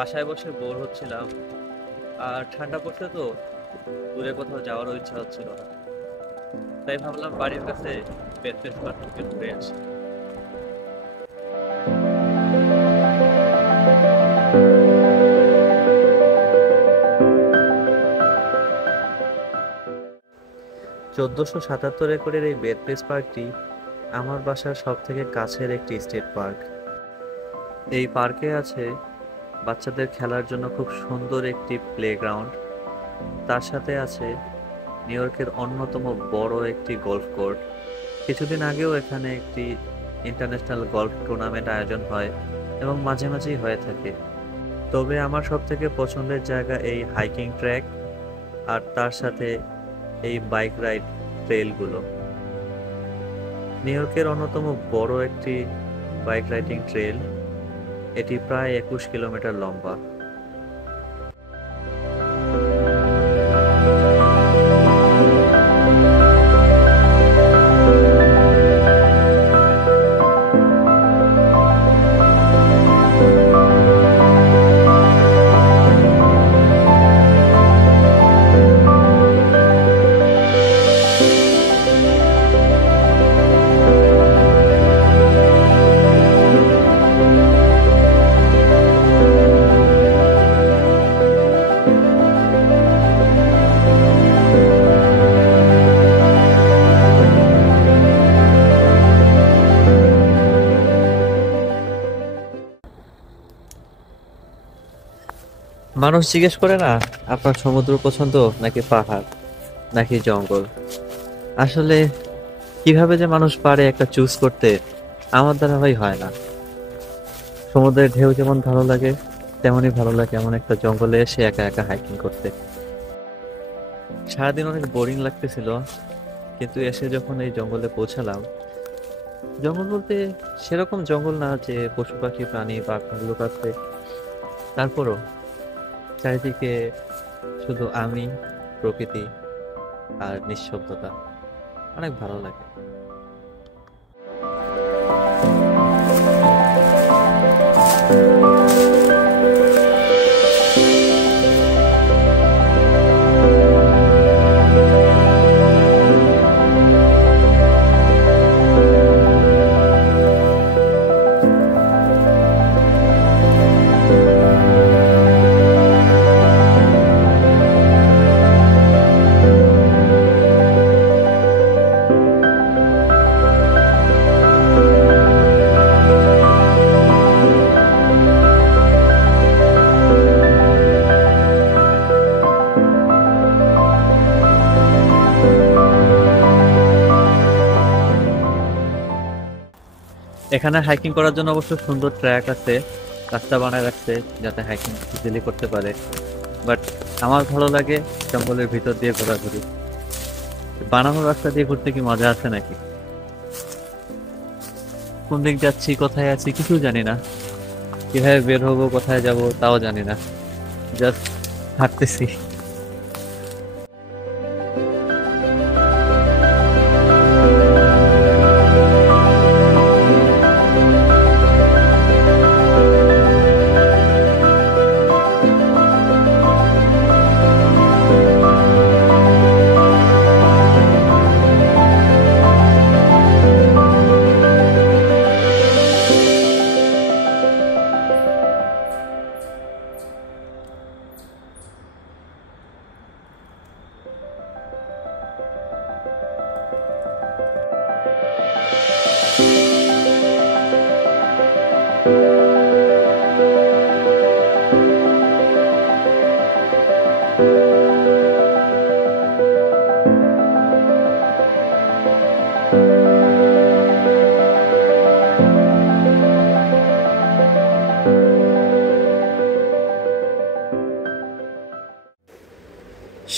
বাসায় বসে বোর হচ্ছিলাম, আর ঠান্ডা পড়ছে তো দূরে কোথাও যাওয়ারও ইচ্ছা হচ্ছিল না। তাই ভাবলাম বাড়ির কাছে বেতলেস পার্ক থেকে ঘুরে আসি। ১৪৭৭ একরের এই বেতলেস পার্কটি আমার বাসার সব থেকে কাছের একটি স্টেট পার্ক। এই পার্কে আছে বাচ্চাদের খেলার জন্য খুব সুন্দর একটি প্লেগ্রাউন্ড। তার সাথে আছে নিউ ইয়র্কের অন্যতম বড় একটি গল্ফ কোর্ট। কিছুদিন আগেও এখানে একটি ইন্টারন্যাশনাল গল্ফ টুর্নামেন্ট আয়োজন হয় এবং মাঝে মাঝেই হয়ে থাকে। তবে আমার সব থেকে পছন্দের জায়গা এই হাইকিং ট্র্যাক আর তার সাথে এই বাইক রাইড ট্রেলগুলো। নিউ ইয়র্কের অন্যতম বড় একটি বাইক রাইডিং ট্রেল, এটি প্রায় ২১ কিলোমিটার লম্বা। মানুষ জিজ্ঞেস করে না, আপনার সমুদ্র পছন্দ নাকি পাহাড় নাকি জঙ্গল? আসলে কিভাবে যে মানুষ পারে একটা চুজ করতে, আমার দ্বারা ভাই হয় না। সমুদ্রের ঢেউ যেমন ভালো লাগে, তেমনই ভালো লাগে এমন একটা জঙ্গলে এসে একা একা হাইকিং করতে। সারাদিন অনেক বোরিং লাগতেছিল, কিন্তু এসে যখন এই জঙ্গলে পৌঁছালাম, জঙ্গল বলতে সেরকম জঙ্গল না যে পশু পাখি প্রাণী বা ভাল্লুক আছে, তারপরও চারিদিকে শুধু আমি, প্রকৃতি আর নিঃশব্দতা। অনেক ভালো লাগে। এখানে হাইকিং করার জন্য অবশ্য সুন্দর ট্র্যাক আছে, রাস্তা বানায় রাখছে যাতে হাইকিং ইজিলি করতে পারে। বাট আমার ভালো লাগে জঙ্গলের ভিতর দিয়ে ঘোরাঘুরি। বানানো রাস্তা দিয়ে ঘুরতে কি মজা আছে নাকি? কোন দিক যাচ্ছি, কোথায় আছি কিছু জানি না, কিভাবে বের হবো, কোথায় যাব তাও জানি না, জাস্ট হাঁটতেছি।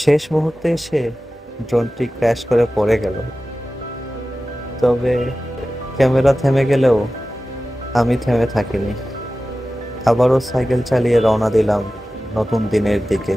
শেষ মুহূর্তে এসে ড্রোনটি ক্র্যাশ করে পড়ে গেল। তবে ক্যামেরা থেমে গেলেও আমি থেমে থাকিনি। আবারও সাইকেল চালিয়ে রওনা দিলাম নতুন দিনের দিকে।